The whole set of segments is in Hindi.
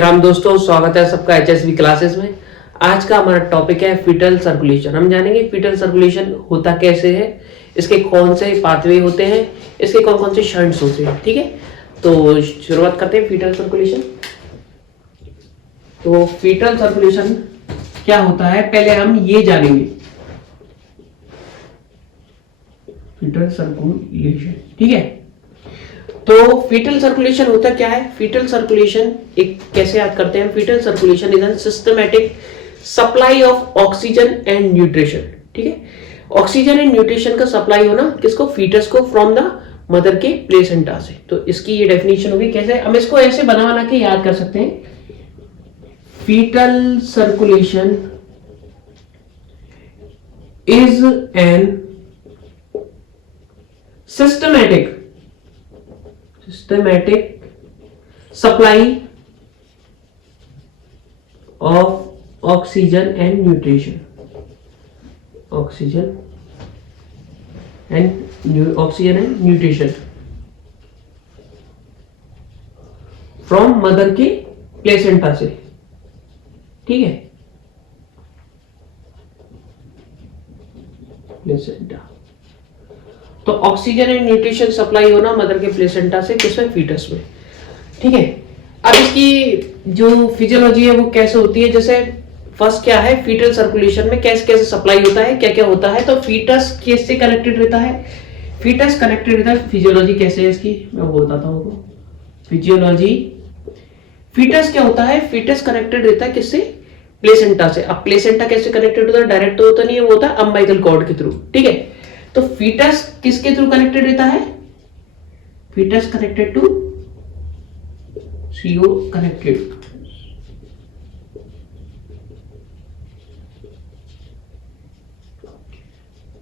राम दोस्तों, स्वागत है सबका एचएसवी क्लासेस में। आज का हमारा टॉपिक है फीटल सर्कुलेशन। हम जानेंगे फीटल सर्कुलेशन होता कैसे है, इसके कौन से पाथवे होते हैं, इसके कौन कौन से शंट्स होते हैं। ठीक है, तो शुरुआत करते हैं फीटल सर्कुलेशन। तो फीटल सर्कुलेशन क्या होता है, पहले हम ये जानेंगे। फीटल सर्कुलेशन, ठीक है। तो फीटल सर्कुलेशन होता क्या है? फीटल सर्कुलेशन एक कैसे याद करते हैं? Foetal circulation is an systematic supply of oxygen and nutrition. ठीक है, ऑक्सीजन एंड न्यूट्रिशन का सप्लाई होना किसको? फीटस को, फ्रॉम द मदर के प्लेसेंटा से। तो इसकी ये डेफिनेशन होगी। कैसे हम इसको ऐसे बना के याद कर सकते हैं? Foetal circulation is an systematic supply of oxygen and nutrition from mother के प्लेसेंटा से। ठीक है, प्लेसेंटा। तो ऑक्सीजन एंड न्यूट्रिशन सप्लाई होना मदर के प्लेसेंटा से, किसमें? फीटस में। ठीक है, अब इसकी जो फिजियोलॉजी है वो कैसे होती है? जैसे फर्स्ट क्या है, फीटल सर्कुलेशन में कैसे कैसे सप्लाई होता है, क्या क्या होता है। तो फीटस किससे कनेक्टेड रहता है? फीटस कनेक्टेड रहता है। फिजियोलॉजी कैसे है इसकी मैं वो बताता हूँ। फिजियोलॉजी, फीटस क्या होता है? फीटस कनेक्टेड रहता है किससे? प्लेसेंटा से। अब प्लेसेंटा कैसे कनेक्टेड होता है? डायरेक्ट तो होता नहीं है, वो होता है अम्बिलिकल कॉर्ड के थ्रू। ठीक है, तो फीटस किसके थ्रू कनेक्टेड रहता है? फीटस कनेक्टेड टू सीओ connected,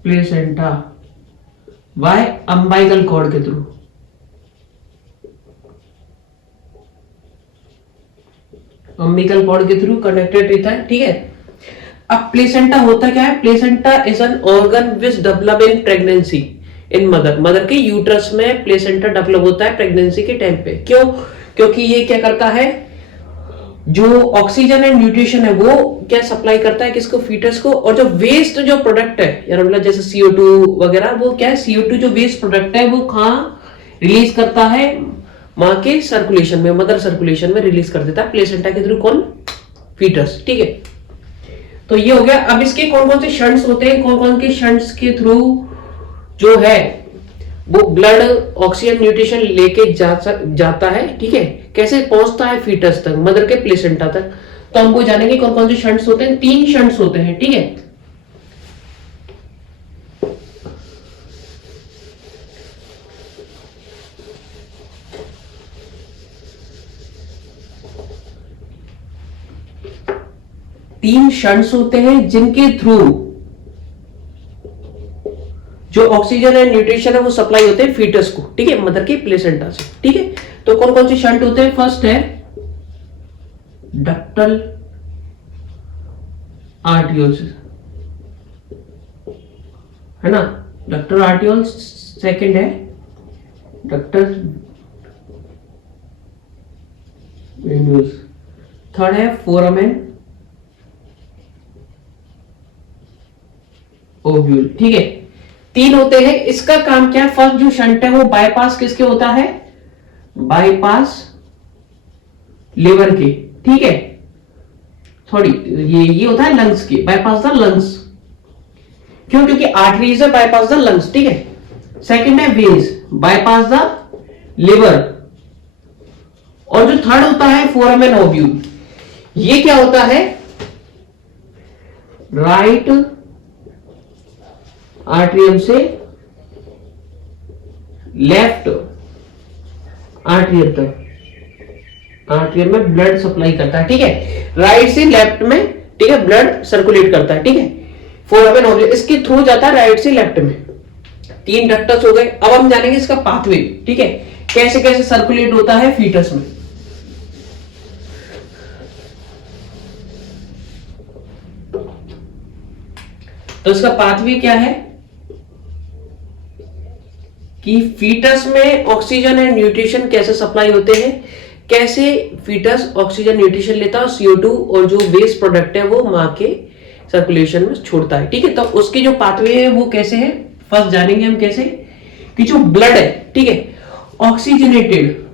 placenta by umbilical cord के थ्रू। अम्बिलिकल कॉर्ड के थ्रू कनेक्टेड रहता है। ठीक है, अब प्लेसेंटा होता क्या है? Placenta is an organ which develop in pregnancy in mother. Mother के यूट्रस में प्लेसेंटा डेवलप होता है प्रेगनेंसी के टाइम पे। क्यों? क्योंकि ये क्या करता है, जो ऑक्सीजन एंड न्यूट्रिशन है वो क्या सप्लाई करता है किसको? फीटस को। और जो वेस्ट जो प्रोडक्ट है यार, मतलब जैसे CO2 वगैरह, वो क्या है? CO2 जो वेस्ट प्रोडक्ट है वो कहां रिलीज करता है? मां के सर्कुलेशन में, मदर सर्कुलेशन में रिलीज कर देता है प्लेसेंटा के थ्रू। कौन? फीटस। ठीक है, तो ये हो गया। अब इसके कौन कौन से शंट्स होते हैं, कौन कौन के शंट्स के थ्रू जो है वो ब्लड ऑक्सीजन न्यूट्रिशन लेके जाता है। ठीक है, कैसे पहुंचता है फीटस तक, मदर के प्लेसेंटा तक। तो हमको जानेंगे कौन कौन से शंट्स होते हैं। 3 शंट्स होते हैं। ठीक है, तीन शंट्स होते हैं जिनके थ्रू जो ऑक्सीजन एंड न्यूट्रिशन है वो सप्लाई होते हैं फीटस को। ठीक है, मदर के प्लेसेंटा से। ठीक है, तो कौन कौन से शंट होते हैं? फर्स्ट है डक्टल आर्टियोल्स, है ना, डक्टल आर्टियोल्स। सेकंड है डक्टल वेन्यूल्स। थर्ड है फोरामेन ओव्यूल। ठीक है, 3 होते हैं। इसका काम क्या है? फर्स्ट जो शंट है वो बाईपास किसके होता है? बाईपास लिवर के। ठीक है, सॉरी, ये होता है लंग्स के, बाईपास द लंग्स। क्यों? क्योंकि आर्टरीज है बाईपास द लंग्स। ठीक है, सेकंड है वेन्स, बाईपास द लिवर। और जो थर्ड होता है फोरामेन ओव्यूल। ये क्या होता है? राइट आर्ट्रियम से लेफ्ट आर्ट्रियम तक, आर्ट्रियम में ब्लड सप्लाई करता है। ठीक है, राइट से लेफ्ट में, ठीक है, ब्लड सर्कुलेट करता है। ठीक है, फोरामेन ओव्यूल इसके थ्रू जाता है राइट से लेफ्ट में। 3 डक्टस हो गए। अब हम जानेंगे इसका पाथवे। ठीक है, कैसे कैसे सर्कुलेट होता है फीटस में। तो इसका पाथवे क्या है कि फीटस में ऑक्सीजन एंड न्यूट्रिशन कैसे सप्लाई होते हैं, कैसे फीटस ऑक्सीजन न्यूट्रिशन लेता है, CO2 और जो वेस्ट प्रोडक्ट है वो माँ के सर्कुलेशन में छोड़ता है। ठीक है, तो उसकी जो पाथवे है वो कैसे है, फर्स्ट जानेंगे हम कैसे कि जो ब्लड है, ठीक है, ऑक्सीजनेटेड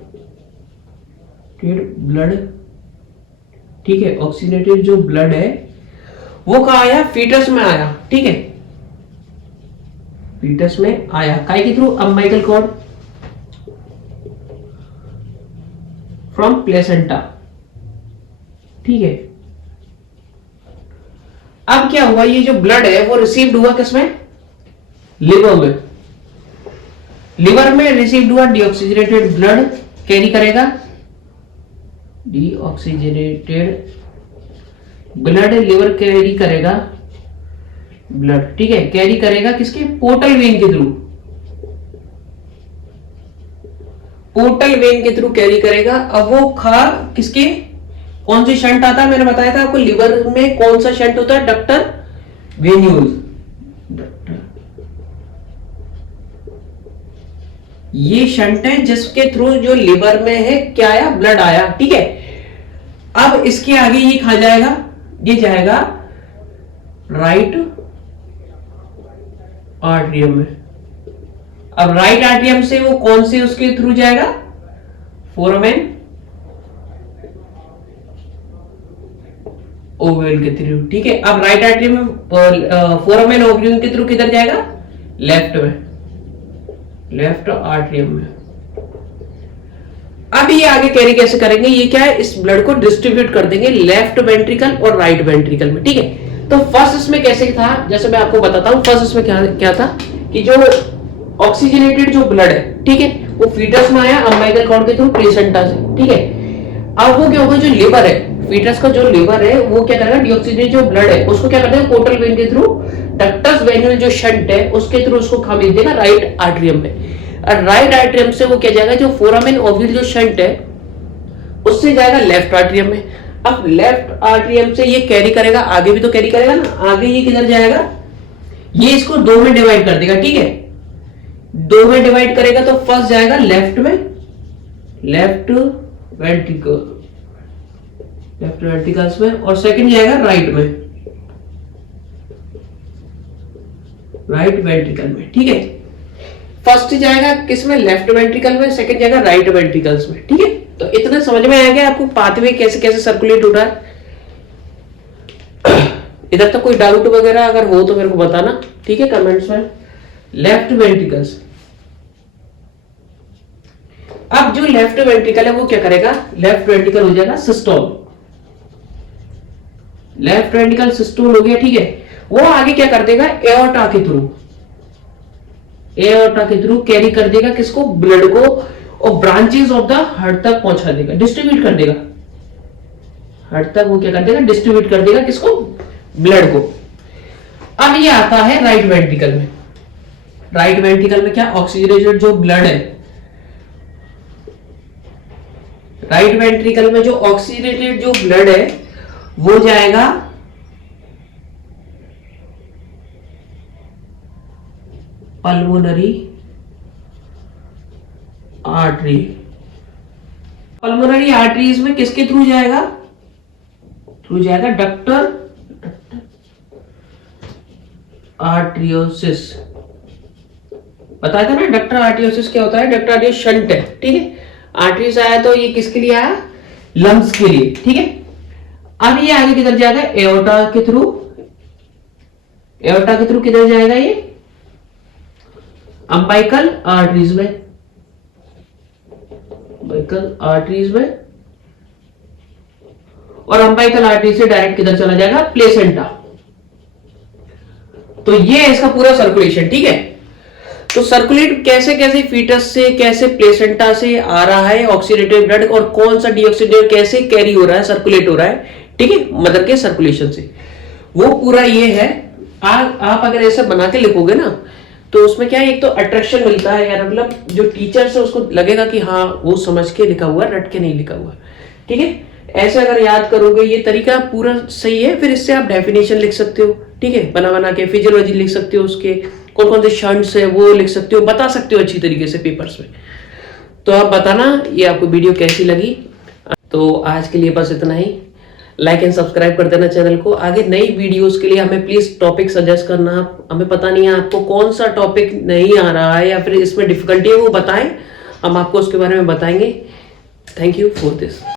ब्लड, ठीक है, ऑक्सीजनेटेड जो ब्लड है वो कहा आया, फीटस में आया। ठीक है, फीटस में आया काय के through, umbilical cord from placenta. ठीक है, अब क्या हुआ, ये जो ब्लड है वो रिसीव्ड हुआ किसमें, लिवर में। लिवर में रिसीव्ड हुआ डीऑक्सीजनेटेड ब्लड, कैरी करेगा डीऑक्सीजनेटेड ब्लड, लिवर कैरी करेगा ब्लड। ठीक है, कैरी करेगा किसके, पोर्टल वेन के थ्रू, पोर्टल वेन के थ्रू कैरी करेगा। अब वो खा किसके, कौन सी शंट आता है, मैंने बताया था आपको लिवर में कौन सा शंट होता है, डक्टर वेन्यूल। ये शंट है जिसके थ्रू जो लिवर में है क्या आया, ब्लड आया। ठीक है, अब इसके आगे ये खा जाएगा, ये जाएगा राइट आर्टरियम में। अब राइट आर्टरियम से वो कौन से उसके थ्रू जाएगा, फोरामेन ओवल के थ्रू। ठीक है, अब राइट आर्टरियम में फोरामेन ओवल के थ्रू किधर जाएगा, लेफ्ट में, लेफ्ट आर्टरियम में। अब ये आगे कैरी कैसे करेंगे, ये क्या है, इस ब्लड को डिस्ट्रीब्यूट कर देंगे लेफ्ट वेंट्रिकल और राइट वेंट्रिकल में। ठीक है, तो फर्स्ट इसमें कैसे था, जैसे मैं आपको बताता हूं, फर्स्ट इसमें क्या था कि जो ऑक्सीजनेटेड जो ब्लड है, ठीक है, वो फीटस में आया अम्बिलिकल कॉर्ड के थ्रू प्लेसेंटा से। ठीक है, अब वो क्या होगा, जो लिवर है, फीटस का जो लिवर है वो क्या करेगा, डीऑक्सीजनेटेड जो ब्लड है उसको क्या करते हैं, पोर्टल वेन के थ्रू, डक्टस वेन्यूल जो शंट है उसके थ्रू उसको खा भेज देगा राइट आर्टरियम में। और राइट आर्टरियम से वो क्या जाएगा, जो फोरामेन ओवल जो शंट है उससे जाएगा लेफ्ट आर्टरियम में। अब लेफ्ट आर्टरियम से ये कैरी करेगा, आगे भी तो कैरी करेगा ना, आगे ये किधर जाएगा, ये इसको दो में डिवाइड कर देगा। ठीक है, दो में डिवाइड करेगा तो फर्स्ट जाएगा लेफ्ट में, लेफ्ट वेंट्रिकल, लेफ्ट वेंट्रिकल्स में, और सेकंड जाएगा राइट में, राइट वेंट्रिकल में। ठीक है, फर्स्ट जाएगा किसमें, लेफ्ट वेंट्रिकल में, सेकंड जाएगा राइट वेंट्रिकल्स में। ठीक है, तो इतना समझ में आ गया आपको पाथवे कैसे कैसे सर्कुलेट हो रहा है। इधर तक कोई डाउट वगैरह अगर हो तो मेरे को बताना, ठीक है, कमेंट्स में। लेफ्ट वेंट्रिकल्स, अब जो लेफ्ट वेंट्रिकल है वो क्या करेगा, लेफ्ट वेंट्रिकल हो जाएगा सिस्टोल, लेफ्ट वेंट्रिकल सिस्टोल हो गया। ठीक है, वो आगे क्या कर देगा, एओर्टा के थ्रू, एओर्टा के थ्रू कैरी कर देगा किसको, ब्लड को, और ब्रांचेस ऑफ द हार्ट तक पहुंचा देगा, डिस्ट्रीब्यूट कर देगा हार्ट तक। वो क्या कर देगा, डिस्ट्रीब्यूट कर देगा किसको, ब्लड को। अब ये आता है राइट वेंट्रिकल में। राइट वेंट्रिकल में क्या, ऑक्सीजनेटेड जो ब्लड है, राइट वेंट्रिकल में जो ऑक्सीजनेटेड जो ब्लड है वो जाएगा पल्मोनरी आर्टरी। पल्मोनरी आर्टरीज में किसके थ्रू जाएगा, थ्रू जाएगा डक्टर आर्टरियोसिस। बताया था ना डक्टर आर्टरियोसिस क्या होता है, डक्टर आर्टरियोसिस शंट है। ठीक है, आर्टरीज आया तो ये किसके लिए आया, लंग्स के लिए। ठीक है, अब ये आगे किधर जाएगा, एओर्टा के थ्रू, एओर्टा के थ्रू किधर जाएगा, ये अम्बिलिकल आर्टरीज में, अम्बिलिकल आर्टरीज में, और अम्बिलिकल आर्टरी से डायरेक्ट किधर चला जाएगा, प्लेसेंटा। तो ये है इसका पूरा सर्कुलेशन। ठीक है, तो सर्कुलेट कैसे कैसे फीटस से, कैसे प्लेसेंटा से आ रहा है ऑक्सीडेटेड ब्लड, और कौन सा डीऑक्सीडेट कैसे कैरी हो रहा है, सर्कुलेट हो रहा है। ठीक है, मदर के सर्कुलेशन से, वो पूरा ये है। आप अगर ऐसा बना के लिखोगे ना तो उसमें क्या है, एक तो अट्रैक्शन मिलता है यार, मतलब जो टीचर से उसको लगेगा कि हाँ वो समझ के लिखा हुआ, रट के नहीं लिखा हुआ। ठीक है, ऐसे अगर याद करोगे, ये तरीका पूरा सही है। फिर इससे आप डेफिनेशन लिख सकते हो। ठीक है, बना बना के फिजियोलॉजी लिख सकते हो, उसके कौन कौन से शंट्स है वो लिख सकते हो, बता सकते हो अच्छी तरीके से पेपर्स में। तो आप बताना ये आपको वीडियो कैसी लगी। तो आज के लिए बस इतना ही। लाइक एंड सब्सक्राइब कर देना चैनल को। आगे नई वीडियोस के लिए हमें प्लीज टॉपिक सजेस्ट करना। हमें पता नहीं है आपको कौन सा टॉपिक नहीं आ रहा है या फिर इसमें डिफिकल्टी है, वो बताएं, हम आपको उसके बारे में बताएंगे। Thank you for this.